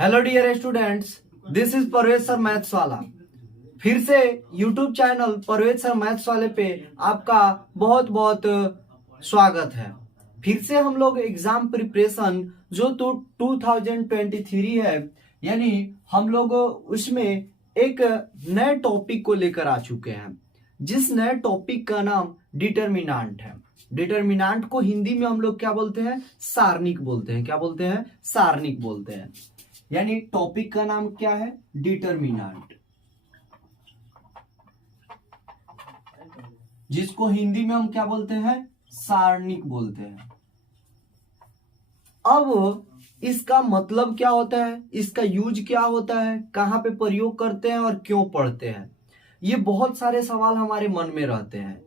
Hello dear students, this is Parvez sir maths वाला। फिर से YouTube channel Parvez sir maths वाले पे आपका बहुत बहुत स्वागत है। फिर से हम लोग एग्जाम प्रिपरेशन जो 2023 है, यानी हम लोग उसमें एक नए टॉपिक को लेकर आ चुके हैं, जिस नए टॉपिक का नाम डिटर्मिनांट है। डिटर्मिनांट को हिंदी में हम लोग क्या बोलते हैं? सारणिक बोलते हैं। क्या बोलते हैं? सारणिक बोलते हैं। यानी टॉपिक का नाम क्या है? डिटर्मिनांट, जिसको हिंदी में हम क्या बोलते हैं? सारणिक बोलते हैं। अब इसका मतलब क्या होता है, इसका यूज क्या होता है, कहां पे प्रयोग करते हैं और क्यों पढ़ते हैं, ये बहुत सारे सवाल हमारे मन में रहते हैं।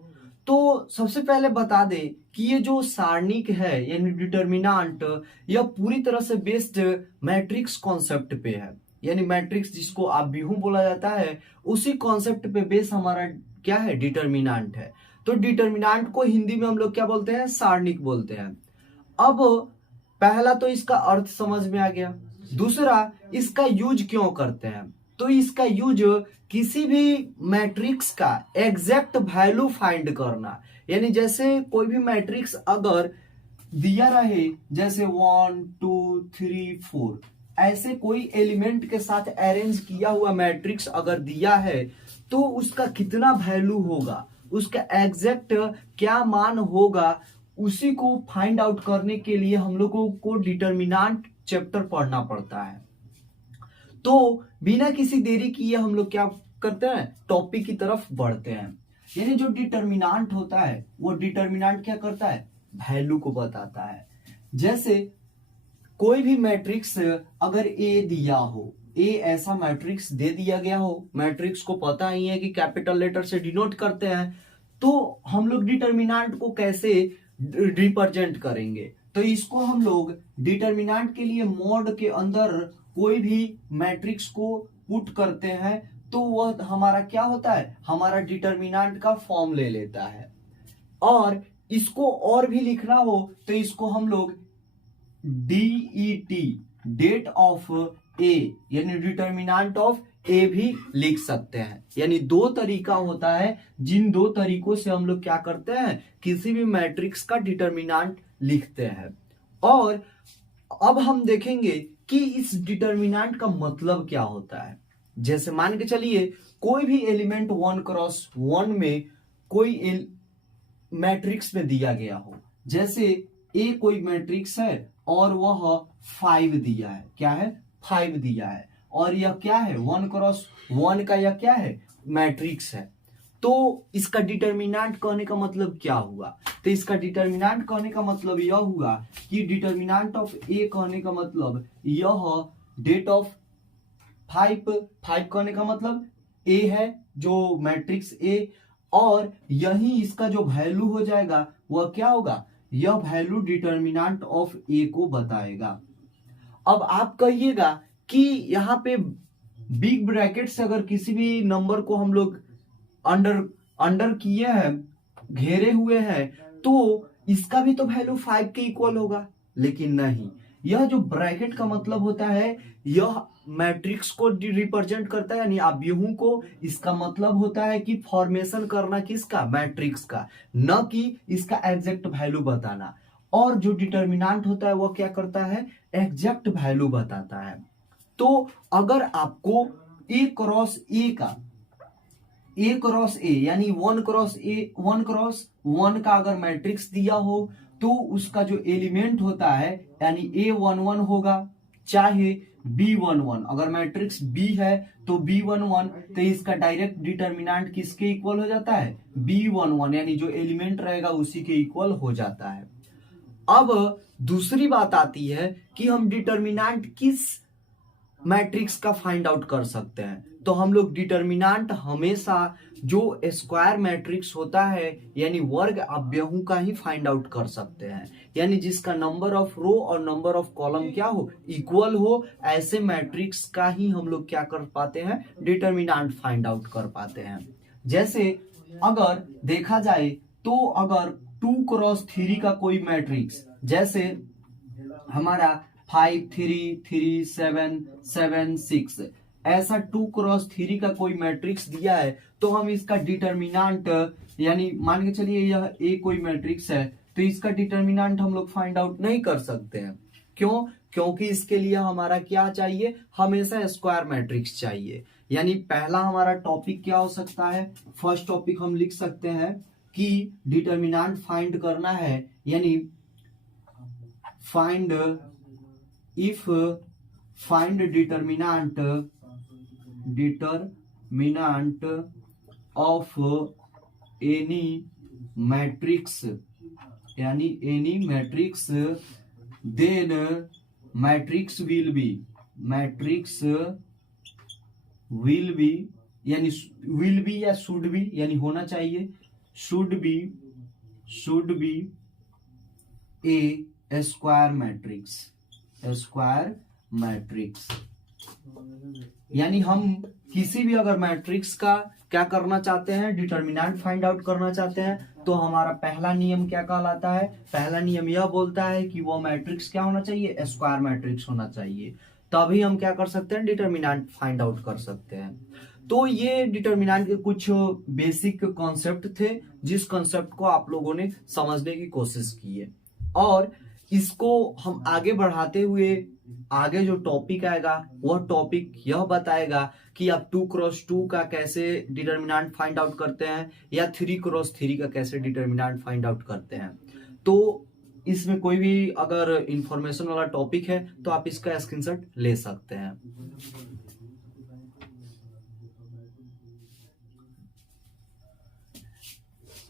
तो सबसे पहले बता दें कि ये जो सारणिक है यानी डिटर्मिनांट, यह पूरी तरह से बेस्ड मैट्रिक्स कॉन्सेप्ट पे है। यानी मैट्रिक्स जिसको आव्यूह बोला जाता है, उसी कॉन्सेप्ट पे बेस हमारा क्या है? डिटर्मिनांट है। तो डिटर्मिनांट को हिंदी में हम लोग क्या बोलते हैं? सारणिक बोलते हैं। अब पहला तो इसका अर्थ समझ में आ गया। दूसरा, इसका यूज क्यों करते हैं? तो इसका यूज किसी भी मैट्रिक्स का एग्जैक्ट वैल्यू फाइंड करना, यानी जैसे कोई भी मैट्रिक्स अगर दिया रहे, जैसे 1 2 3 4 ऐसे कोई एलिमेंट के साथ अरेंज किया हुआ मैट्रिक्स अगर दिया है, तो उसका कितना वैल्यू होगा, उसका एग्जैक्ट क्या मान होगा, उसी को फाइंड आउट करने के लिए हम लोगों को डिटर्मिनांट चैप्टर पढ़ना पड़ता है। तो बिना किसी देरी किए हम लोग क्या करते हैं? टॉपिक की तरफ बढ़ते हैं। यानी जो डिटर्मिनांट होता है, वो डिटर्मिनांट क्या करता है? वैल्यू को बताता है। जैसे कोई भी मैट्रिक्स अगर ए दिया हो, ए ऐसा मैट्रिक्स दे दिया गया हो, मैट्रिक्स को पता ही है कि कैपिटल लेटर से डिनोट करते हैं, तो हम लोग डिटर्मिनांट को कैसे रिप्रेजेंट करेंगे? तो इसको हम लोग डिटर्मिनांट के लिए मोड के अंदर कोई भी मैट्रिक्स को पुट करते हैं, तो वह हमारा क्या होता है? हमारा डिटर्मिनांट का फॉर्म ले लेता है। और इसको और भी लिखना हो तो इसको हम लोग DET, डेट ऑफ ए, यानी डिटर्मिनांट ऑफ ए भी लिख सकते हैं। यानी दो तरीका होता है, जिन दो तरीकों से हम लोग क्या करते हैं? किसी भी मैट्रिक्स का डिटर्मिनांट लिखते हैं। और अब हम देखेंगे कि इस डिटर्मिनांट का मतलब क्या होता है। जैसे मान के चलिए कोई भी एलिमेंट 1x1 में कोई मैट्रिक्स में दिया गया हो, जैसे ए कोई मैट्रिक्स है और वह 5 दिया है। क्या है? 5 दिया है। और यह क्या है? 1x1 का यह क्या है? मैट्रिक्स है। तो इसका डिटर्मिनांट कहने का मतलब क्या हुआ? तो इसका डिटर्मिनांट कहने का मतलब यह हुआ कि डिटर्मिनांट ऑफ ए कहने का मतलब यह डेट ऑफ 5 कहने का मतलब ए है, जो मैट्रिक्स ए, और यही इसका जो वैल्यू हो जाएगा वह क्या होगा? यह वैल्यू डिटर्मिनांट ऑफ ए को बताएगा। अब आप कहिएगा कि यहां पे बिग ब्रैकेट से अगर किसी भी नंबर को हम लोग अंडर किए हैं, घेरे हुए हैं, तो इसका भी तो वैल्यू 5 के इक्वल होगा। लेकिन नहीं, यह जो ब्रैकेट का मतलब होता है, यह मैट्रिक्स को रिप्रेजेंट करता है, यानी आव्यूह को। इसका मतलब होता है कि फॉर्मेशन करना किसका? मैट्रिक्स का, न कि इसका एग्जैक्ट वैल्यू बताना। और जो डिटर्मिनांट होता है वह क्या करता है? एग्जैक्ट वैल्यू बताता है। तो अगर आपको ए क्रॉस ए यानी 1x1 का अगर मैट्रिक्स दिया हो, तो उसका जो एलिमेंट होता है यानी A11 होगा, चाहे B11। अगर मैट्रिक्स B है तो B11, तो इसका डायरेक्ट डिटर्मिनांट किसके इक्वल हो जाता है? B11, यानी जो एलिमेंट रहेगा उसी के इक्वल हो जाता है। अब दूसरी बात आती है कि हम डिटर्मिनांट किस मैट्रिक्स का फाइंड आउट कर सकते हैं। तो हम लोग डिटर्मिनांट हमेशा जो स्क्वायर मैट्रिक्स होता है, यानी वर्ग अव्यूह का ही फाइंड आउट कर सकते हैं। यानी जिसका नंबर ऑफ रो और नंबर ऑफ कॉलम क्या हो? इक्वल हो, ऐसे मैट्रिक्स का ही हम लोग क्या कर पाते हैं? डिटर्मिनांट फाइंड आउट कर पाते हैं। जैसे अगर देखा जाए तो अगर 2x3 का कोई मैट्रिक्स, जैसे हमारा 5 3 3 7 7 6 ऐसा 2x3 का कोई मैट्रिक्स दिया है तो हम इसका डिटर्मिनेंट यानी मान के चलिए यह ए कोई मैट्रिक्स है तो इसका डिटर्मिनेंट हम लोग फाइंड आउट नहीं कर सकते हैं। क्यों? क्योंकि इसके लिए हमारा क्या चाहिए, हमेशा स्क्वायर मैट्रिक्स चाहिए। यानी पहला हमारा टॉपिक क्या हो सकता है, फर्स्ट टॉपिक हम लिख सकते हैं कि डिटर्मिनेंट फाइंड करना है, यानी find determinant of any matrix, यानी any matrix, then matrix will be यानी विल बी या शुड बी, यानी होना चाहिए, should be a square matrix. यानी हम किसी भी अगर मैट्रिक्स का क्या करना चाहते हैं, डिटर्मिनेंट फाइंड आउट करना चाहते हैं, तो हमारा पहला नियम क्या कहलाता है, पहला नियम यह बोलता है कि वो मैट्रिक्स क्या होना चाहिए, स्क्वायर मैट्रिक्स होना चाहिए। तभी हम क्या कर सकते हैं, डिटर्मिनेंट फाइंड आउट कर सकते हैं। तो ये डिटर्मिनेंट के कुछ बेसिक कॉन्सेप्ट थे जिस कॉन्सेप्ट को आप लोगों ने समझने की कोशिश की है, और इसको हम आगे बढ़ाते हुए आगे जो टॉपिक आएगा वह टॉपिक यह बताएगा कि आप 2x2 का कैसे डिटर्मिनेंट फाइंड आउट करते हैं या 3x3 का कैसे डिटर्मिनेंट फाइंड आउट करते हैं। तो इसमें कोई भी अगर इंफॉर्मेशन वाला टॉपिक है तो आप इसका स्क्रीनशॉट ले सकते हैं।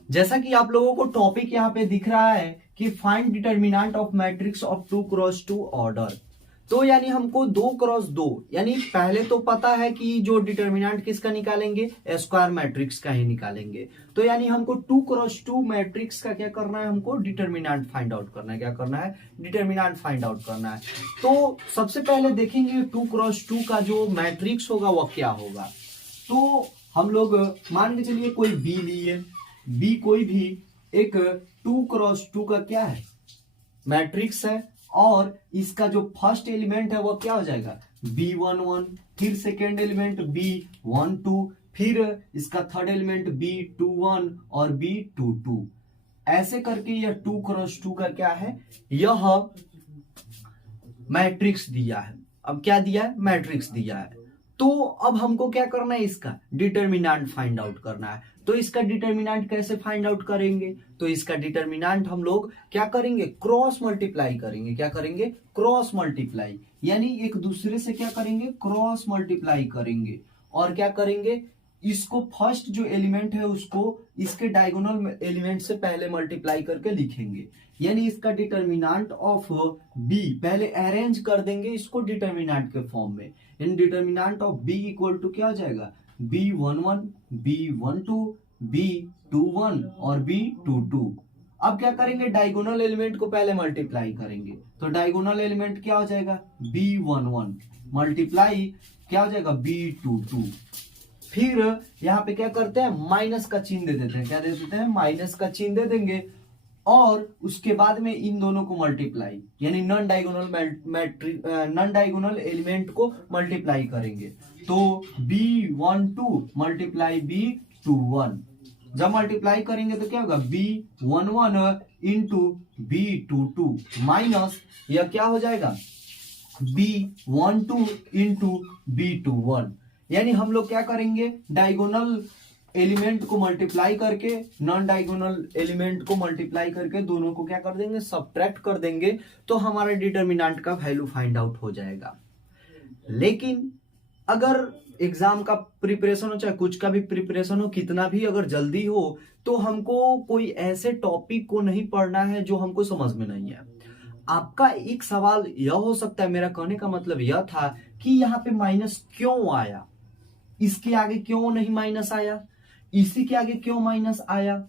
जैसा कि आप लोगों को टॉपिक यहाँ पे दिख रहा है कि find determinant of matrix of 2x2 order. तो यानी हमको 2x2, यानी पहले तो पता है कि जो डिटर्मिनेंट किसका निकालेंगे, स्क्वायर मैट्रिक्स का ही निकालेंगे। तो यानी हमको 2x2 मैट्रिक्स का क्या करना है, हमको डिटर्मिनेंट फाइंड आउट करना है। क्या करना है, डिटर्मिनेंट फाइंड आउट करना है। तो सबसे पहले देखेंगे 2x2 का जो मैट्रिक्स होगा वह क्या होगा। तो हम लोग मान के चलिए कोई बी लिए, बी कोई भी एक 2x2 का क्या है, मैट्रिक्स है, और इसका जो फर्स्ट एलिमेंट है वो क्या हो जाएगा, B11, फिर सेकेंड एलिमेंट B12, फिर इसका थर्ड एलिमेंट B21 और B22, ऐसे करके यह 2x2 का क्या है, यह मैट्रिक्स दिया है। अब क्या दिया है, मैट्रिक्स दिया है। तो अब हमको क्या करना है, इसका डिटर्मिनेंट फाइंड आउट करना है। तो इसका डिटर्मिनेंट कैसे फाइंड आउट करेंगे, तो इसका डिटर्मिनेंट हम लोग क्या करेंगे, क्रॉस मल्टीप्लाई करेंगे। क्या करेंगे, क्रॉस मल्टीप्लाई, यानी एक दूसरे से क्या करेंगे, क्रॉस मल्टीप्लाई करेंगे। और क्या करेंगे, इसको फर्स्ट जो एलिमेंट है उसको इसके डायगोनल एलिमेंट से पहले मल्टीप्लाई करके लिखेंगे। यानी इसका डिटर्मिनेंट ऑफ बी पहले अरेंज कर देंगे इसको डिटर्मिनेंट के फॉर्म में। इन determinant of B equal to क्या हो जाएगा, B11, B12, B21 और B22। अब क्या करेंगे, डायगोनल एलिमेंट को पहले मल्टीप्लाई करेंगे। तो डायगोनल एलिमेंट क्या हो जाएगा, B11 मल्टीप्लाई क्या हो जाएगा, B22। फिर यहाँ पे क्या करते हैं, माइनस का चिन्ह दे देते हैं। क्या दे देते हैं, माइनस का चिन्ह दे देंगे। और उसके बाद में इन दोनों को मल्टीप्लाई, यानी नॉन डायगोनल एलिमेंट को मल्टीप्लाई करेंगे। तो B12 मल्टीप्लाई B21, जब मल्टीप्लाई करेंगे तो क्या होगा, B11 इंटू B22 माइनस यह क्या हो जाएगा, B12 इंटू B21। यानी हम लोग क्या करेंगे, डायगोनल एलिमेंट को मल्टीप्लाई करके नॉन डायगोनल एलिमेंट को मल्टीप्लाई करके दोनों को क्या कर देंगे, सब्ट्रैक्ट कर देंगे। तो हमारा डिटर्मिनेंट का वैल्यू फाइंड आउट हो जाएगा। लेकिन अगर एग्जाम का प्रिपरेशन हो, चाहे कुछ का भी प्रिपरेशन हो, कितना भी अगर जल्दी हो, तो हमको कोई ऐसे टॉपिक को नहीं पढ़ना है जो हमको समझ में नहीं है। आपका एक सवाल यह हो सकता है, मेरा कहने का मतलब यह था कि यहाँ पे माइनस क्यों आया, इसके आगे क्यों नहीं माइनस आया, इसी के आगे क्यों माइनस आया।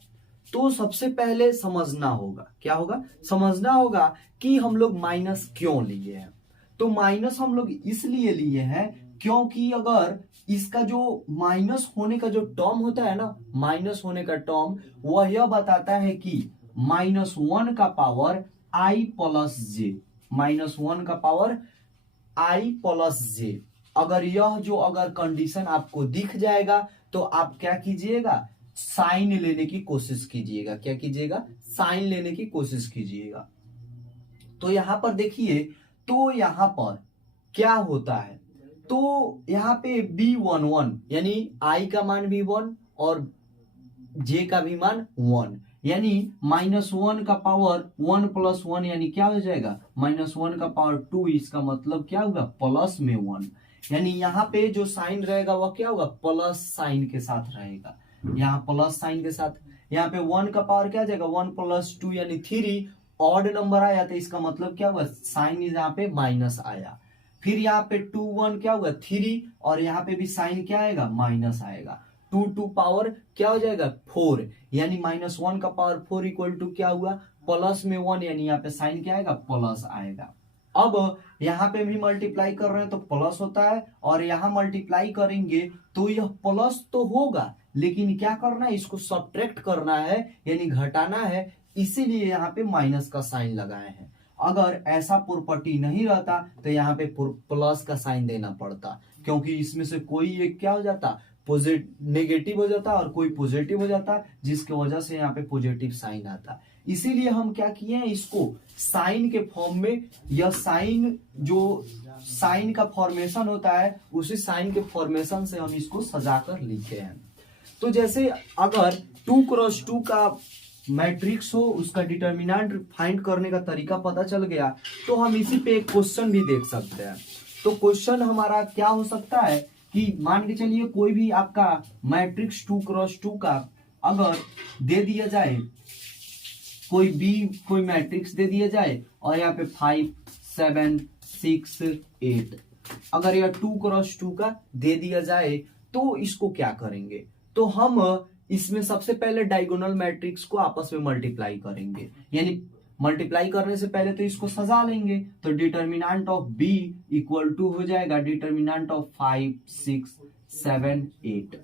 तो सबसे पहले समझना होगा, क्या होगा, समझना होगा कि हम लोग माइनस क्यों लिए हैं। तो माइनस हम लोग इसलिए लिए हैं क्योंकि अगर इसका जो माइनस होने का जो टर्म होता है ना, माइनस होने का टर्म वह यह बताता है कि -1 का पावर i प्लस जे, -1 का पावर i प्लस जे। अगर यह जो अगर कंडीशन आपको दिख जाएगा तो आप क्या कीजिएगा, साइन लेने की कोशिश कीजिएगा। क्या कीजिएगा, साइन लेने की कोशिश कीजिएगा। तो यहां पर देखिए, तो यहां पर क्या होता है, तो यहाँ पे b11 यानी i का मान भी 1 और j का भी मान 1, यानी -1 का पावर 1 प्लस 1 यानी क्या हो जाएगा, -1 का पावर 2। इसका मतलब क्या होगा, प्लस में 1, यानी यहाँ पे जो साइन रहेगा वह क्या होगा, प्लस साइन के साथ रहेगा। यहाँ प्लस साइन के साथ, यहाँ पे 1 का पावर क्या जाएगा, 1 प्लस 2 यानी 3। ऑड नंबर आया तो इसका मतलब क्या होगा, साइन यहाँ पे माइनस आया। फिर यहाँ पे 2 1 क्या होगा 3, और यहाँ पे भी साइन क्या आएगा, माइनस आएगा। 2 2 पावर क्या हो जाएगा 4, यानी -1 का पावर 4 इक्वल टू क्या हुआ, प्लस में 1, यानी यहाँ पे साइन क्या आएगा, प्लस आएगा। अब यहाँ पे भी मल्टीप्लाई कर रहे हैं तो प्लस होता है, और यहाँ मल्टीप्लाई करेंगे तो यह प्लस तो होगा, लेकिन क्या करना है, इसको सब्ट्रैक्ट करना है यानी घटाना है, इसीलिए यहाँ पे माइनस का साइन लगाए हैं। अगर ऐसा प्रॉपर्टी नहीं रहता तो यहाँ पे प्लस का साइन देना पड़ता, क्योंकि इसमें से कोई एक क्या हो जाता, नेगेटिव हो जाता और कोई पॉजिटिव हो जाता, जिसकी वजह से यहाँ पे पॉजिटिव साइन आता। इसीलिए हम क्या किए हैं, इसको साइन के फॉर्म में, यह साइन जो साइन का फॉर्मेशन होता है उसी साइन के फॉर्मेशन से हम इसको सजाकर लिखे हैं। तो जैसे अगर 2 क्रॉस 2 का मैट्रिक्स हो, उसका डिटर्मिनेंट फाइंड करने का तरीका पता चल गया, तो हम इसी पे एक क्वेश्चन भी देख सकते हैं। तो क्वेश्चन हमारा क्या हो सकता है कि मान के चलिए कोई भी आपका मैट्रिक्स 2 क्रॉस 2 का अगर दे दिया जाए, कोई मैट्रिक्स दे दिया जाए और यहाँ पे 5 7 6 8, अगर यह 2 क्रॉस 2 का दे दिया जाए तो इसको क्या करेंगे, तो हम इसमें सबसे पहले डायगोनल मैट्रिक्स को आपस में मल्टीप्लाई करेंगे, यानी मल्टीप्लाई करने से पहले तो इसको सजा लेंगे। तो determinant of b equal to हो जाएगा डिटर्मिनेंट ऑफ 5 6 7 8।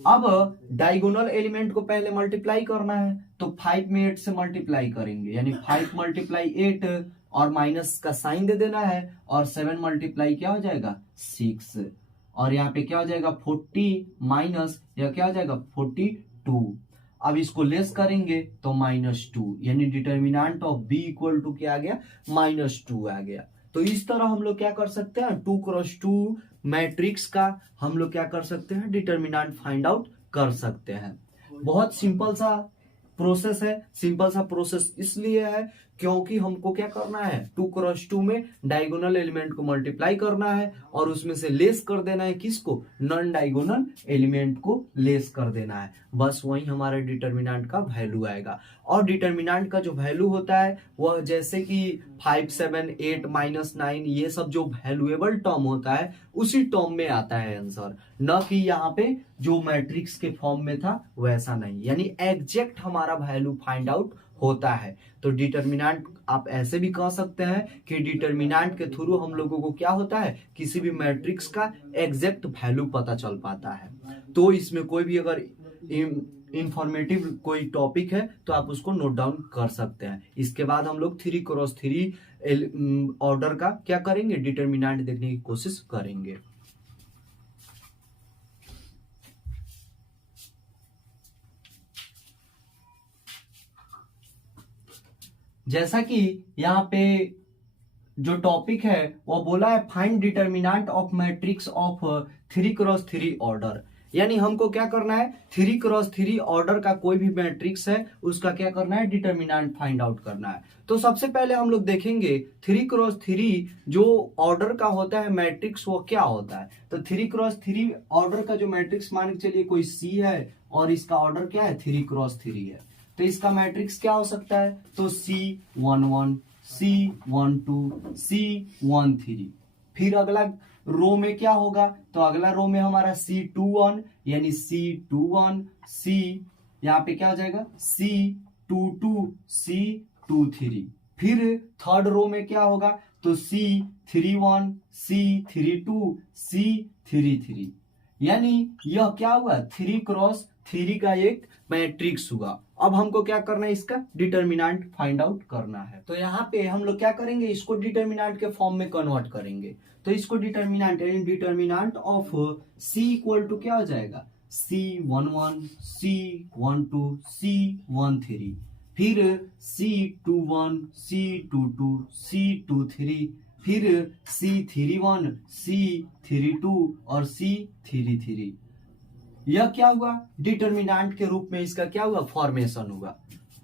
अब डायगोनल एलिमेंट को पहले मल्टीप्लाई करना है, तो 5 में 8 से मल्टीप्लाई करेंगे, यानी 5 मल्टीप्लाई 8 और माइनस का साइन दे देना है, और 7 मल्टीप्लाई क्या हो जाएगा 6, और यहाँ पे क्या हो जाएगा 40 माइनस या क्या हो जाएगा 42। अब इसको लेस करेंगे तो -2, यानी determinant of b equal to क्या आ गया, -2 आ गया। तो इस तरह हम लोग क्या कर सकते हैं, 2 क्रॉस 2 मैट्रिक्स का हम लोग क्या कर सकते हैं, डिटर्मिनेंट फाइंड आउट कर सकते हैं। बहुत सिंपल सा प्रोसेस है। सिंपल सा प्रोसेस इसलिए है क्योंकि हमको क्या करना है, 2 क्रॉस 2 में डायगोनल एलिमेंट को मल्टीप्लाई करना है और उसमें से लेस कर देना है किसको, नॉन डायगोनल एलिमेंट को लेस कर देना है। बस वही हमारा डिटर्मिनेंट का वैल्यू आएगा। और डिटर्मिनेंट का जो वैल्यू होता है वह जैसे कि 5 7 8 -9 ये सब जो वैल्यूएबल टर्म होता है उसी टर्म में आता है आंसर, न कि यहाँ पे जो मैट्रिक्स के फॉर्म में था वैसा नहीं, यानी एग्जैक्ट हमारा वैल्यू फाइंड आउट होता है। तो डिटर्मिनेंट आप ऐसे भी कह सकते हैं कि डिटर्मिनेंट के थ्रू हम लोगों को क्या होता है, किसी भी मैट्रिक्स का एग्जैक्ट वैल्यू पता चल पाता है। तो इसमें कोई भी अगर इंफॉर्मेटिव कोई टॉपिक है तो आप उसको नोट डाउन कर सकते हैं। इसके बाद हम लोग 3 क्रॉस 3 ऑर्डर का क्या करेंगे, डिटर्मिनेंट देखने की कोशिश करेंगे। जैसा कि यहाँ पे जो टॉपिक है वो बोला है find determinant of matrix of 3 cross 3 order, यानी हमको क्या करना है, 3 क्रॉस 3 ऑर्डर का कोई भी मैट्रिक्स है उसका क्या करना है, डिटर्मिनेंट फाइंड आउट करना है। तो सबसे पहले हम लोग देखेंगे 3 क्रॉस 3 जो ऑर्डर का होता है मैट्रिक्स वो क्या होता है। तो 3 क्रॉस 3 ऑर्डर का जो मैट्रिक्स मान के चलिए कोई C है और इसका ऑर्डर क्या है 3 क्रॉस 3 है, तो इसका मैट्रिक्स क्या हो सकता है, तो C11 C12 C13। फिर अगला रो में क्या होगा, तो अगला रो में हमारा C21 यानी C21 C, यहाँ पे क्या हो जाएगा C22 C23। फिर थर्ड रो में क्या होगा, तो C31 C32 C33, यानी यह क्या हुआ 3 क्रॉस थ्री का एक मैट्रिक्स हुआ। अब हमको क्या करना है, इसका डिटर्मिनेंट फाइंड आउट करना है। तो यहाँ पे हम लोग क्या करेंगे, इसको डिटर्मिनेंट के फॉर्म में कन्वर्ट करेंगे। तो इसको डिटर्मिनेंट यानी determinant of C equal to क्या हो जाएगा, C11 C12 C13, फिर C21 C22 C23, फिर C31 C32 और C33। यह क्या हुआ, डिटर्मिनेंट के रूप में इसका क्या हुआ, फॉर्मेशन हुआ।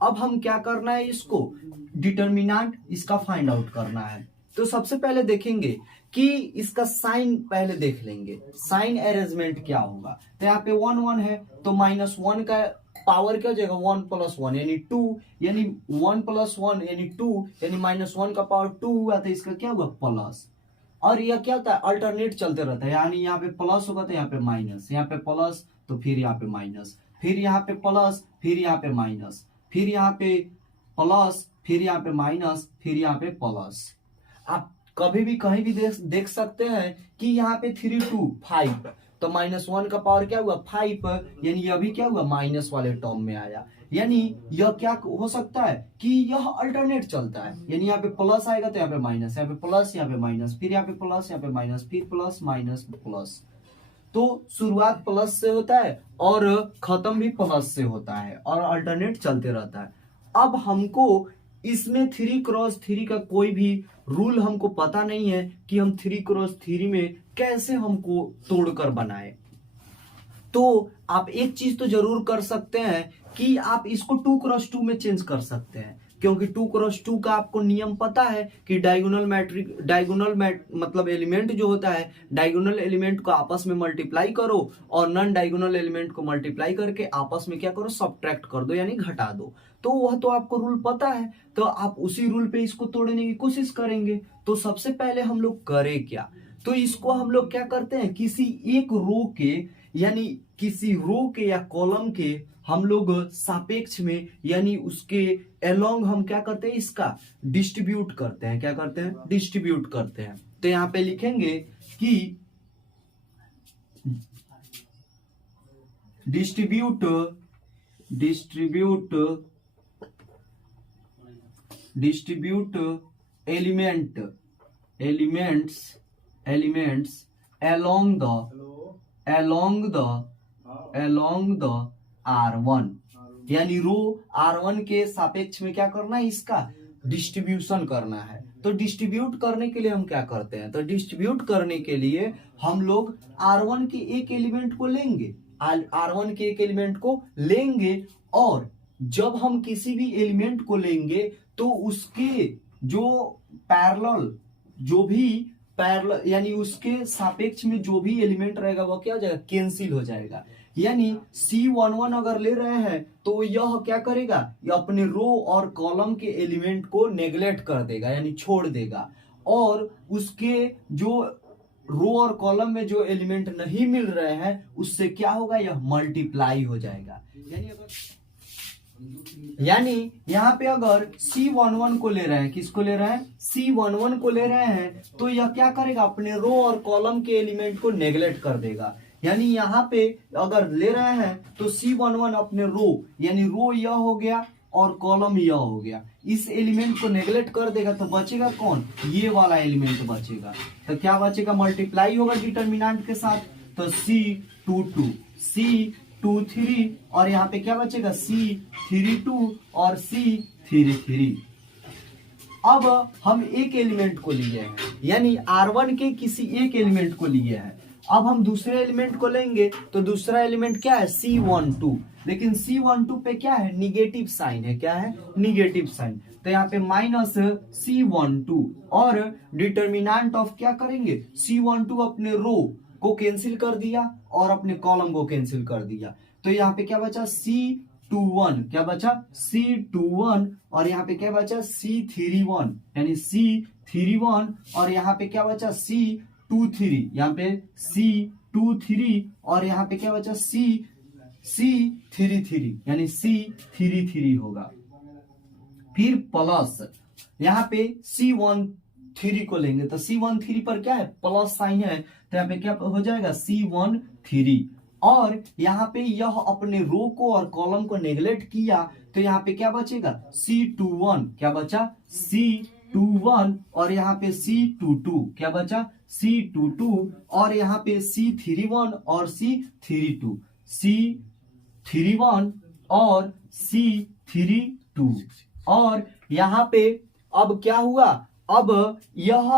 अब हम क्या करना है, इसको डिटर्मिनेंट इसका फाइंड आउट करना है। तो सबसे पहले देखेंगे कि इसका साइन पहले देख लेंगे, साइन अरेंजमेंट क्या होगा। तो यहाँ पे 1 1 है, तो -1 का पावर क्या हो जाएगा, 1 + 1 यानी 2, यानी 1 + 1 यानी 2, यानी -1 का पावर 2 हुआ, तो इसका क्या हुआ, प्लस। और यह क्या होता है, अल्टरनेट चलते रहता है, यानी यहाँ पे प्लस होगा तो यहाँ पे माइनस, यहाँ पे प्लस तो फिर यहाँ पे माइनस, फिर यहाँ पे प्लस, फिर यहाँ पे माइनस, फिर यहाँ पे प्लस, फिर यहाँ पे माइनस, फिर यहाँ पे प्लस। आप कभी भी कहीं भी देख सकते हैं कि यहाँ पे 3 2 5, तो -1 का पावर क्या हुआ, 5, यानी यह भी क्या हुआ, माइनस वाले टर्म में आया। यानी यह क्या हो सकता है कि यह अल्टरनेट चलता है, यानी यहाँ पे प्लस आएगा तो यहाँ पे माइनस, यहाँ पे प्लस, यहाँ पे माइनस, फिर यहाँ पे प्लस, यहाँ पे माइनस, फिर प्लस माइनस प्लस। तो शुरुआत प्लस से होता है और खत्म भी प्लस से होता है और अल्टरनेट चलते रहता है। अब हमको इसमें 3x3 का कोई भी रूल हमको पता नहीं है कि हम 3x3 में कैसे हमको तोड़कर बनाए। तो आप एक चीज तो जरूर कर सकते हैं कि आप इसको 2x2 में चेंज कर सकते हैं, क्योंकि 2x2 का आपको नियम पता है कि मतलब एलिमेंट जो होता है, डायगोनल एलिमेंट को आपस में मल्टीप्लाई करो और नॉन डायगोनल एलिमेंट को मल्टीप्लाई करके आपस में क्या करो, सब्ट्रैक्ट कर दो यानी घटा दो। तो वह तो आपको रूल पता है, तो आप उसी रूल पे इसको तोड़ने की कोशिश करेंगे। तो सबसे पहले हम लोग करें क्या, तो इसको हम लोग क्या करते हैं, किसी एक रो के यानी किसी रो के या कॉलम के हम लोग सापेक्ष में यानी उसके अलोंग हम क्या करते हैं, इसका डिस्ट्रीब्यूट करते हैं। क्या करते हैं, डिस्ट्रीब्यूट करते हैं। तो यहां पे लिखेंगे कि distribute elements along the R1, यानी रो R1 के सापेक्ष में क्या करना है, इसका डिस्ट्रीब्यूशन करना है। तो डिस्ट्रीब्यूट करने के लिए हम क्या करते हैं, तो डिस्ट्रीब्यूट करने के लिए हम लोग R1 के एक एलिमेंट को लेंगे, R1 के एक एलिमेंट को लेंगे, और जब हम किसी भी एलिमेंट को लेंगे तो उसके जो पैरेलल यानी उसके सापेक्ष में जो भी एलिमेंट रहेगा वो क्या हो जाएगा, कैंसिल हो जाएगा। यानी C11 अगर ले रहे हैं तो यह क्या करेगा, यह अपने रो और कॉलम के एलिमेंट को नेग्लेक्ट कर देगा यानी छोड़ देगा, और उसके जो रो और कॉलम में जो एलिमेंट नहीं मिल रहे हैं उससे क्या होगा, यह मल्टीप्लाई हो जाएगा। यानी यहाँ पे अगर C11 को ले रहे हैं, किसको ले रहे हैं, C11 को ले रहे हैं, तो यह क्या करेगा, अपने रो और कॉलम के एलिमेंट को नेग्लेक्ट कर देगा। यानी यहाँ पे अगर ले रहे हैं तो C11 अपने रो यानी रो यह हो गया और कॉलम यह हो गया, इस एलिमेंट को नेग्लेक्ट कर देगा, तो बचेगा कौन, ये वाला एलिमेंट बचेगा। तो क्या बचेगा, मल्टीप्लाई होगा डिटर्मिनेंट के साथ, तो C22 C23 और यहाँ पे क्या बचेगा, C32 और C33। अब हम एक एलिमेंट को लिए हैं, यानी R1 के किसी एक एलिमेंट को लिए हैं। अब हम दूसरे एलिमेंट को लेंगे, तो दूसरा एलिमेंट क्या है, C12, लेकिन C12 पे क्या है, निगेटिव साइन है। क्या है, निगेटिव साइन। तो यहाँ पे -C12 और डिटर्मिनेंट ऑफ क्या करेंगे, C12 अपने रो को कैंसिल कर दिया और अपने कॉलम को कैंसिल कर दिया, तो यहाँ पे क्या बचा, C21, क्या बचा, C21, और यहाँ पे क्या बचा, C31 यानी C31, और यहाँ पे क्या बचा, C23, यहाँ पे C23, और यहाँ पे क्या बचा, C33 यानी C33 होगा। फिर प्लस यहाँ पे C13 को लेंगे, तो C13 पर क्या है, प्लस साइन है, तो यहाँ पे क्या हो जाएगा, C13, और यहाँ पे यह अपने रो को और कॉलम को नेग्लेक्ट किया, तो यहाँ पे क्या बचेगा, C21, क्या बचा, C21, और यहाँ पे C22, क्या बचा, C22, और यहाँ पे C31 और C32, C31 और C32, और यहाँ पे अब क्या हुआ, अब यह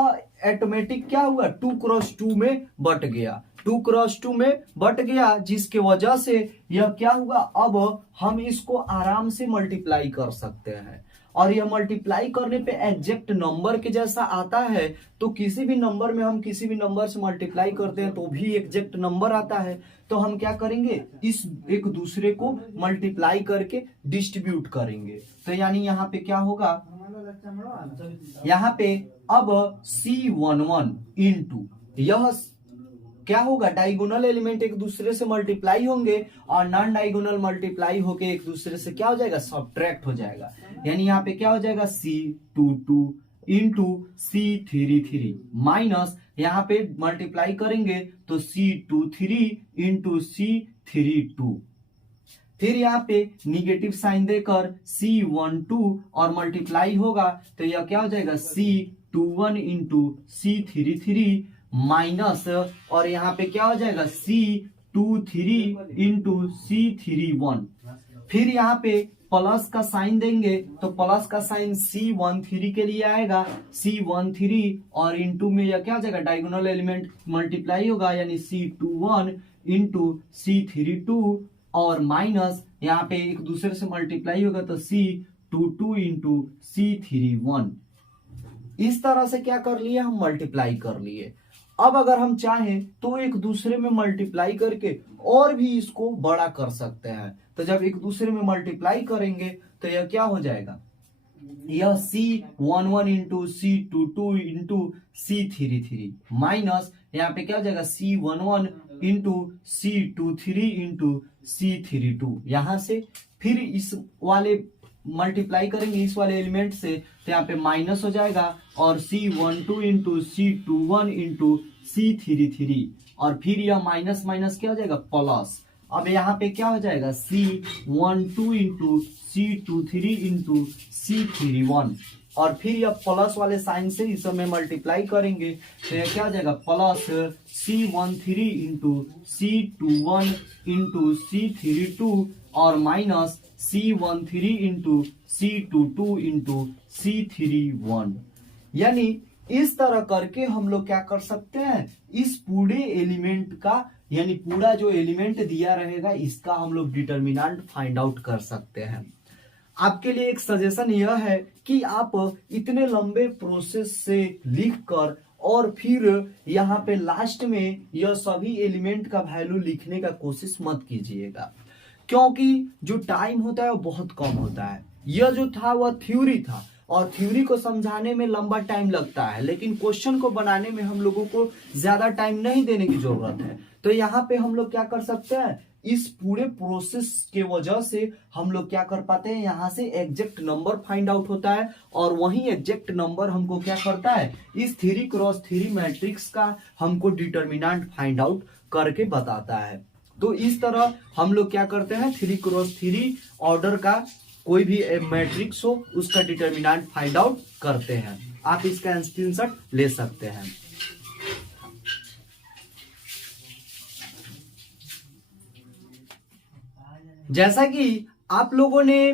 ऑटोमेटिक क्या हुआ, 2x2 में बट गया, 2x2 में बट गया, जिसके वजह से यह क्या हुआ, अब हम इसको आराम से मल्टीप्लाई कर सकते हैं, और यह मल्टीप्लाई करने पे एग्जैक्ट नंबर के जैसा आता है। तो किसी भी नंबर में हम किसी भी नंबर से मल्टीप्लाई करते हैं तो भी एग्जैक्ट नंबर आता है, तो हम क्या करेंगे, इस एक दूसरे को मल्टीप्लाई करके डिस्ट्रीब्यूट करेंगे। तो यानी यहाँ पे क्या होगा, यहाँ पे अब C11 इंटू यह क्या होगा, डायगोनल एलिमेंट एक दूसरे से मल्टीप्लाई होंगे और नॉन डायगोनल मल्टीप्लाई होके एक दूसरे से क्या हो जाएगा, सब्ट्रैक्ट हो जाएगा। यानी यहाँ पे क्या हो जाएगा, C22 इंटू C33 माइनस यहाँ पे मल्टीप्लाई करेंगे तो C23 इंटू C32, फिर यहाँ पे निगेटिव साइन देकर C12 और मल्टीप्लाई होगा तो यह क्या हो जाएगा, C21 इंटू C33 माइनस, और यहाँ पे क्या हो जाएगा, C23 इंटू C31, फिर यहाँ पे प्लस का साइन देंगे तो प्लस का साइन C13 के लिए आएगा, C13 और इंटू में यह क्या हो जाएगा, डायगोनल एलिमेंट मल्टीप्लाई होगा, यानी C21 इंटू C32, और माइनस यहाँ पे एक दूसरे से मल्टीप्लाई होगा तो C22 इंटू C31। इस तरह से क्या कर लिए, हम मल्टीप्लाई कर लिए। अब अगर हम चाहें तो एक दूसरे में मल्टीप्लाई करके और भी इसको बड़ा कर सकते हैं। तो जब एक दूसरे में मल्टीप्लाई करेंगे तो यह क्या हो जाएगा, यह C11 into C22 into C33 minus यहाँ पे क्या हो जाएगा, C11 into C23 into C32। यहां से फिर इस वाले मल्टीप्लाई करेंगे इस वाले एलिमेंट से तो यहाँ पे माइनस हो जाएगा, और C12 into C21 into C33, और फिर यह माइनस माइनस क्या हो जाएगा, प्लस। अब यहाँ पे क्या हो जाएगा, C12 into C23 into C31, और फिर यह प्लस वाले साइन से इस समय मल्टीप्लाई करेंगे तो यह क्या हो जाएगा, plus C13 into C21 into C32, और minus C13 into C22 into C31। यानी इस तरह करके हम लोग क्या कर सकते हैं, इस पूरे एलिमेंट का, यानी पूरा जो एलिमेंट दिया रहेगा इसका हम लोग डिटर्मिनेंट फाइंड आउट कर सकते हैं। आपके लिए एक सजेशन यह है कि आप इतने लंबे प्रोसेस से लिखकर और फिर यहाँ पे लास्ट में यह सभी एलिमेंट का वैल्यू लिखने का कोशिश मत कीजिएगा, क्योंकि जो टाइम होता है वो बहुत कम होता है। यह जो था वह थ्योरी था, और थ्योरी को समझाने में लंबा टाइम लगता है, लेकिन क्वेश्चन को बनाने में हम लोगों को ज्यादा टाइम नहीं देने की जरूरत है। तो यहाँ पे हम लोग क्या कर सकते हैं, इस पूरे प्रोसेस के वजह से हम लोग क्या कर पाते हैं, यहाँ से एग्जैक्ट नंबर फाइंड आउट होता है, और वही एग्जैक्ट नंबर हमको क्या करता है, इस 3x3 मैट्रिक्स का हमको डिटर्मिनेंट फाइंड आउट करके बताता है। तो इस तरह हम लोग क्या करते हैं, 3x3 ऑर्डर का कोई भी मैट्रिक्स हो उसका डिटर्मिनेंट फाइंड आउट करते हैं। आप इसका स्क्रीनशॉट ले सकते हैं। जैसा कि आप लोगों ने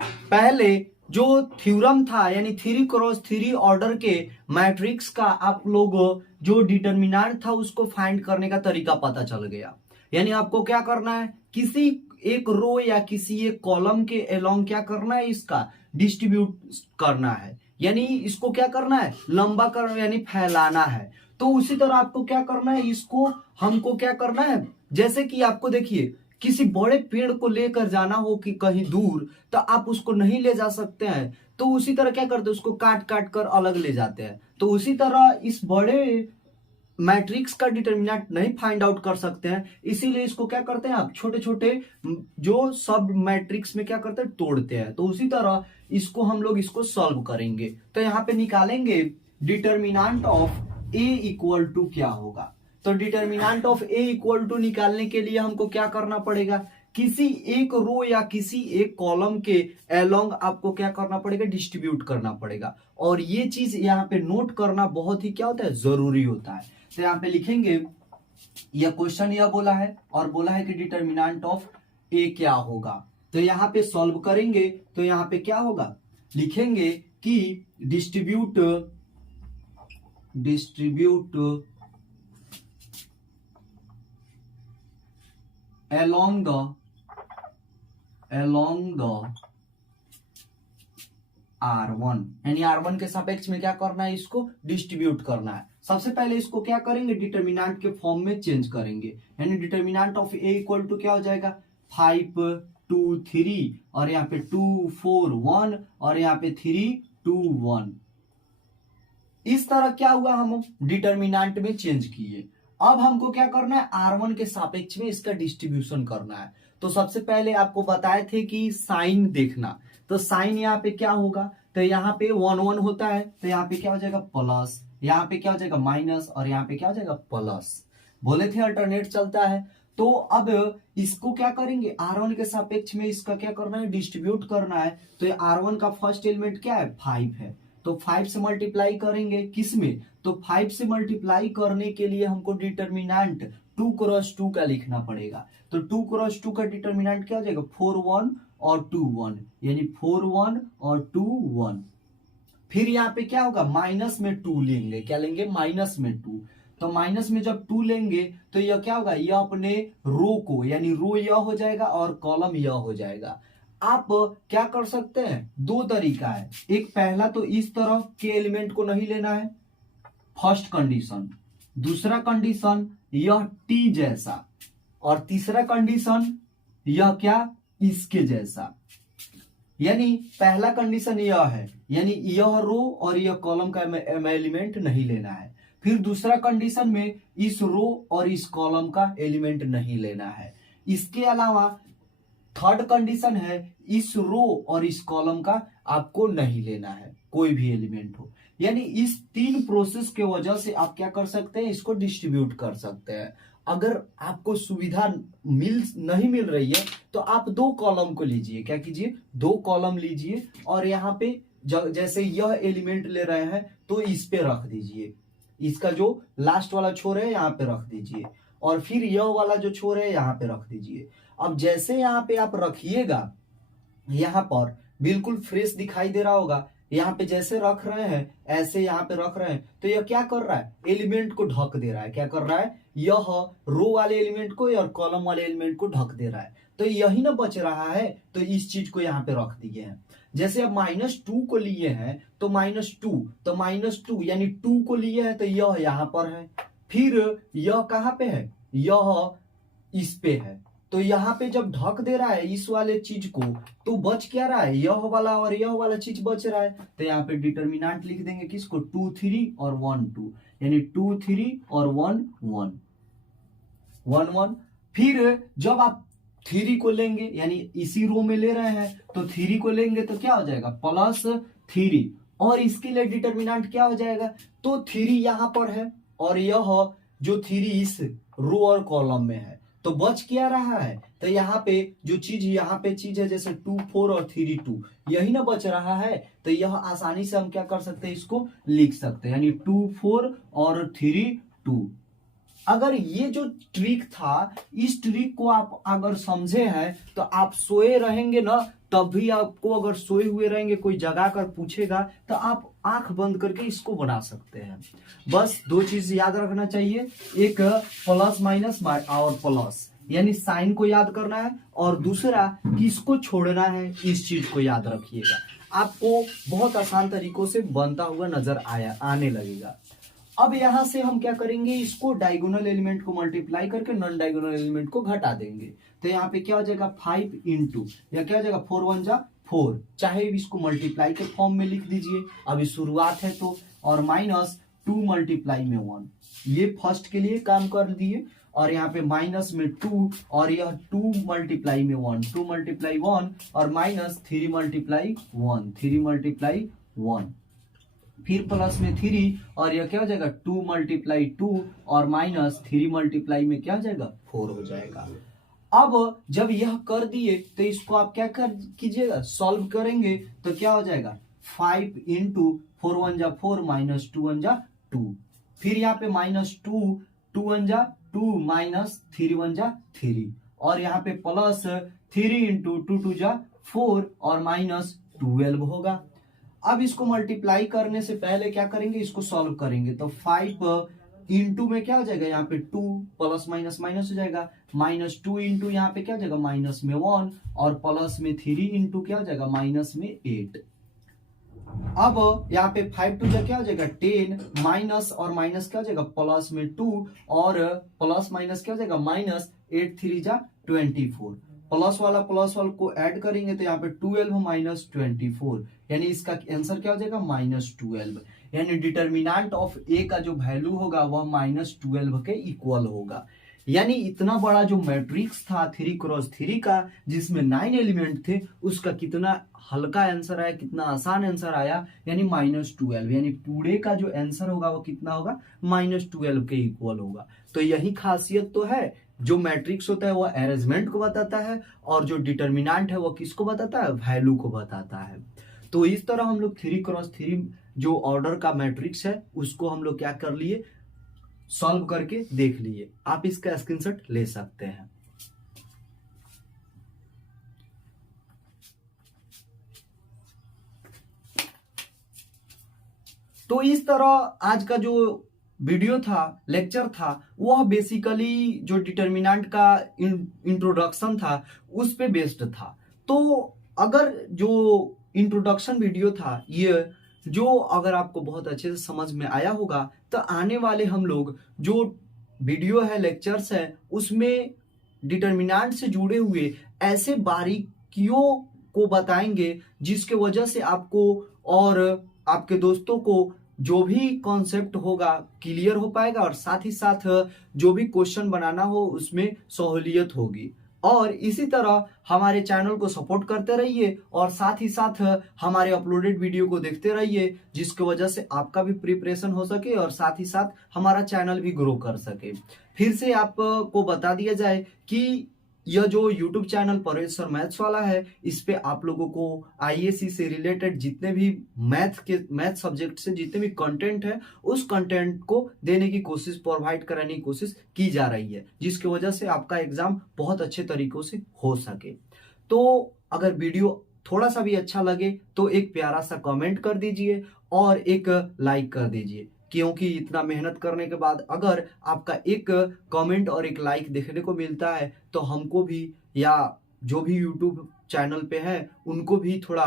पहले जो थ्योरम था, यानी 3x3 ऑर्डर के मैट्रिक्स का आप लोग जो डिटर्मिनेंट था उसको फाइंड करने का तरीका पता चल गया। यानी आपको क्या करना है, किसी एक रो या किसी एक कॉलम के अलोंग क्या करना है, इसका डिस्ट्रीब्यूट करना है, यानी इसको क्या करना है, लंबा कर यानी फैलाना है। तो उसी तरह आपको क्या करना है, इसको हमको क्या करना है, जैसे कि आपको देखिए किसी बड़े पेड़ को लेकर जाना हो कि कहीं दूर, तो आप उसको नहीं ले जा सकते हैं, तो उसी तरह क्या करते हैं, उसको काट काट कर अलग ले जाते हैं। तो उसी तरह इस बड़े मैट्रिक्स का डिटर्मिनेंट नहीं फाइंड आउट कर सकते हैं, इसीलिए इसको क्या करते हैं, आप छोटे छोटे जो सब मैट्रिक्स में क्या करते हैं, तोड़ते हैं। तो उसी तरह इसको हम लोग इसको सॉल्व करेंगे। तो यहाँ पे निकालेंगे determinant of A equal to क्या होगा, तो determinant of A equal to निकालने के लिए हमको क्या करना पड़ेगा, किसी एक रो या किसी एक कॉलम के अलोंग आपको क्या करना पड़ेगा, डिस्ट्रीब्यूट करना पड़ेगा। और ये चीज यहाँ पे नोट करना बहुत ही क्या होता है, जरूरी होता है। तो यहाँ पे लिखेंगे, यह क्वेश्चन यह बोला है और बोला है कि डिटर्मिनेंट ऑफ ए क्या होगा। तो यहाँ पे सॉल्व करेंगे तो यहाँ पे क्या होगा, लिखेंगे कि डिस्ट्रीब्यूट along the R1, यानी R1 के सापेक्ष में क्या करना है, इसको डिस्ट्रीब्यूट करना है। सबसे पहले इसको क्या करेंगे, डिटर्मिनेंट के फॉर्म में चेंज करेंगे, यानी determinant of A equal to क्या हो जाएगा, 5 2 3 और यहाँ पे 2 4 1 और यहाँ पे 3 2 1। इस तरह क्या हुआ, हम डिटर्मिनेंट में चेंज किए। अब हमको क्या करना है, R1 के सापेक्ष में इसका डिस्ट्रीब्यूशन करना है। तो सबसे पहले आपको बताए थे कि साइन देखना, तो साइन यहाँ पे क्या होगा, तो यहाँ पे 1 1 होता है, तो यहाँ पे क्या हो जाएगा प्लस, यहाँ पे क्या हो जाएगा माइनस और यहाँ पे क्या हो जाएगा प्लस। बोले थे अल्टरनेट चलता है। तो अब इसको क्या करेंगे, R1 के सापेक्ष में इसका क्या करना है, डिस्ट्रीब्यूट करना है। तो R1 का फर्स्ट एलिमेंट क्या है, 5 है, तो 5 से मल्टीप्लाई करेंगे किस में, तो 5 से मल्टीप्लाई करने के लिए हमको डिटर्मिनेंट 2 क्रॉस 2 का लिखना पड़ेगा। तो 2 क्रॉस 2 का डिटर्मिनेंट क्या हो जाएगा, 4 1 और 2 1, यानी 4 1 और 2 1। फिर यहाँ पे क्या होगा, माइनस में 2 लेंगे, क्या लेंगे, माइनस में 2। तो माइनस में जब 2 लेंगे तो यह क्या होगा, यह अपने रो को, यानी रो यह हो जाएगा और कॉलम यह हो जाएगा। आप क्या कर सकते हैं, दो तरीका है। एक पहला तो इस तरह के एलिमेंट को नहीं लेना है, फर्स्ट कंडीशन। दूसरा कंडीशन यह टी जैसा, और तीसरा कंडीशन यह क्या, इसके जैसा। यानी पहला कंडीशन यह है, यानी यह रो और यह कॉलम का एलिमेंट नहीं लेना है। फिर दूसरा कंडीशन में इस रो और इस कॉलम का एलिमेंट नहीं लेना है। इसके अलावा थर्ड कंडीशन है, इस रो और इस कॉलम का आपको नहीं लेना है, कोई भी एलिमेंट हो। यानी इस 3 प्रोसेस के वजह से आप क्या कर सकते हैं, इसको डिस्ट्रीब्यूट कर सकते हैं। अगर आपको सुविधा नहीं मिल रही है तो आप 2 कॉलम को लीजिए, क्या कीजिए, 2 कॉलम लीजिए और यहाँ पे जैसे यह एलिमेंट ले रहे हैं तो इस पे रख दीजिए, इसका जो लास्ट वाला छोर है यहाँ पे रख दीजिए, और फिर यह वाला जो छोर है यहाँ पे रख दीजिए। अब जैसे यहाँ पे आप रखिएगा, यहाँ पर बिल्कुल फ्रेश दिखाई दे रहा होगा। यहाँ पे जैसे रख रहे हैं ऐसे यहाँ पे रख रहे हैं, तो यह क्या कर रहा है, एलिमेंट को ढक दे रहा है। क्या कर रहा है, यह रो वाले एलिमेंट को और कॉलम वाले एलिमेंट को ढक दे रहा है। तो यही ना बच रहा है, तो इस चीज को यहाँ पे रख दिए हैं। जैसे अब -2 को लिए हैं तो -2, तो -2 यानी 2 को लिए हैं तो यह यहाँ पर है, फिर यह कहाँ पे है, यह इस पे है। तो यहाँ पे जब ढक दे रहा है इस वाले चीज को, तो बच क्या रहा है, यह वाला और यह वाला चीज बच रहा है। तो यहाँ पे डिटर्मिनेंट लिख देंगे किसको, 2 3 और 1 2, यानी 2 3 और 1 1 1 1। फिर जब आप 3 को लेंगे, यानी इसी रो में ले रहे हैं तो 3 को लेंगे तो क्या हो जाएगा, +3, और इसके लिए डिटर्मिनेंट क्या हो जाएगा, तो 3 यहाँ पर है और यह जो 3 इस रो और कॉलम में है, तो बच क्या रहा है, तो यहाँ पे जो चीज यहाँ पे चीज है, जैसे 2 4 और 3 2, यही ना बच रहा है। तो यह आसानी से हम क्या कर सकते हैं, इसको लिख सकते हैं, यानी 2 4 और 3 2। अगर ये जो ट्रिक था, इस ट्रिक को आप अगर समझे हैं तो आप सोए रहेंगे ना, तब भी आपको, अगर सोए हुए रहेंगे कोई जगा कर पूछेगा तो आप आंख बंद करके इसको बना सकते हैं। बस 2 चीज याद रखना चाहिए, एक प्लस माइनस और प्लस, यानी साइन को याद करना है, और दूसरा किसको छोड़ना है, इस चीज को याद रखिएगा। आपको बहुत आसान तरीकों से बनता हुआ नजर आने लगेगा। अब यहां से हम क्या करेंगे, इसको डायगोनल एलिमेंट को मल्टीप्लाई करके नॉन डायगोनल एलिमेंट को घटा देंगे। तो यहाँ पे क्या हो जाएगा, 5 × या क्या हो जाएगा, 4 1 जा 4, चाहे इसको मल्टीप्लाई के फॉर्म में लिख दीजिए, अभी शुरुआत है तो, और -2 × में 1, ये फर्स्ट के लिए काम कर दिए। और यहाँ पे माइनस में 2 और यह 2 × में 1, 2 × 1 और -3 × 1, 3 × 1। फिर प्लस में 3 और यह क्या हो जाएगा 2 मल्टीप्लाई 2 और माइनस 3 मल्टीप्लाई में क्या हो जाएगा 4 हो जाएगा। अब जब यह कर दिए तो इसको आप क्या कर कीजिएगा सॉल्व करेंगे तो क्या हो जाएगा 5 इंटू 4 1 जा 4 माइनस 2 1 जा 2, फिर यहाँ पे माइनस 2 2 1 जा 2 माइनस 3 1 जा 3 और यहाँ पे प्लस 3 इंटू 2 2 जा 4 और माइनस 12 होगा। अब इसको मल्टीप्लाई करने से पहले क्या करेंगे इसको सॉल्व करेंगे तो 5 इंटू में क्या हो जाएगा यहाँ पे 2 प्लस माइनस माइनस हो जाएगा, माइनस 2 इंटू यहाँ पे क्या हो जाएगा माइनस में 1 और प्लस में 3 इंटू क्या हो जाएगा माइनस में 8। अब यहाँ पे 5 2 जा क्या हो जाएगा 10 माइनस और माइनस क्या हो जाएगा प्लस में 2 और प्लस माइनस क्या हो जाएगा माइनस 8 3 जा 24, प्लस वाला को ऐड करेंगे तो यहाँ पे 12 माइनस 24 यानी इसका आंसर क्या हो जाएगा माइनस 12, यानी डिटर्मिनेंट ऑफ ए का जो वैल्यू होगा वह माइनस 12 के इक्वल होगा। यानी इतना बड़ा जो मैट्रिक्स था 3x3 का जिसमें 9 एलिमेंट थे उसका कितना हल्का आंसर आया, कितना आसान आंसर आया, यानी माइनस 12, यानी पूरे का जो आंसर होगा वो कितना होगा माइनस 12 के इक्वल होगा। तो यही खासियत तो है, जो मैट्रिक्स होता है वो अरेंजमेंट को बताता है और जो डिटर्मिनेंट है वो किसको बताता है वैल्यू को बताता है। तो इस तरह हम लोग 3x3 जो ऑर्डर का मैट्रिक्स है उसको हम लोग क्या कर लिए सॉल्व करके देख लिए। आप इसका स्क्रीनशॉट ले सकते हैं। तो इस तरह आज का जो वीडियो था लेक्चर था वह बेसिकली जो डिटर्मिनेंट का इंट्रोडक्शन था उस पे बेस्ड था। तो अगर जो इंट्रोडक्शन वीडियो था ये जो अगर आपको बहुत अच्छे से समझ में आया होगा तो आने वाले हम लोग जो वीडियो है लेक्चर्स है उसमें डिटर्मिनेंट से जुड़े हुए ऐसे बारीकियों को बताएंगे जिसके वजह से आपको और आपके दोस्तों को जो भी कॉन्सेप्ट होगा क्लियर हो पाएगा और साथ ही साथ जो भी क्वेश्चन बनाना हो उसमें सहूलियत होगी। और इसी तरह हमारे चैनल को सपोर्ट करते रहिए और साथ ही साथ हमारे अपलोडेड वीडियो को देखते रहिए जिसकी वजह से आपका भी प्रिपरेशन हो सके और साथ ही साथ हमारा चैनल भी ग्रो कर सके। फिर से आपको बता दिया जाए कि यह जो YouTube channel Paresh sir maths वाला है इस पे आप लोगों को IAC से रिलेटेड जितने भी मैथ सब्जेक्ट से जितने भी कंटेंट है उस कंटेंट को देने की कोशिश प्रोवाइड कराने की कोशिश की जा रही है जिसकी वजह से आपका एग्जाम बहुत अच्छे तरीकों से हो सके। तो अगर वीडियो थोड़ा सा भी अच्छा लगे तो एक प्यारा सा कमेंट कर दीजिए और एक लाइक कर दीजिए, क्योंकि इतना मेहनत करने के बाद अगर आपका एक कमेंट और एक लाइक देखने को मिलता है तो हमको भी या जो भी YouTube चैनल पे है उनको भी थोड़ा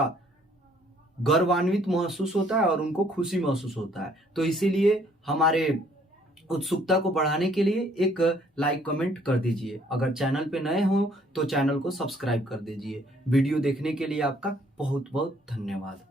गर्वान्वित महसूस होता है और उनको खुशी महसूस होता है। तो इसीलिए हमारे उत्सुकता को बढ़ाने के लिए एक लाइक कमेंट कर दीजिए। अगर चैनल पे नए हो तो चैनल को सब्सक्राइब कर दीजिए। वीडियो देखने के लिए आपका बहुत बहुत धन्यवाद।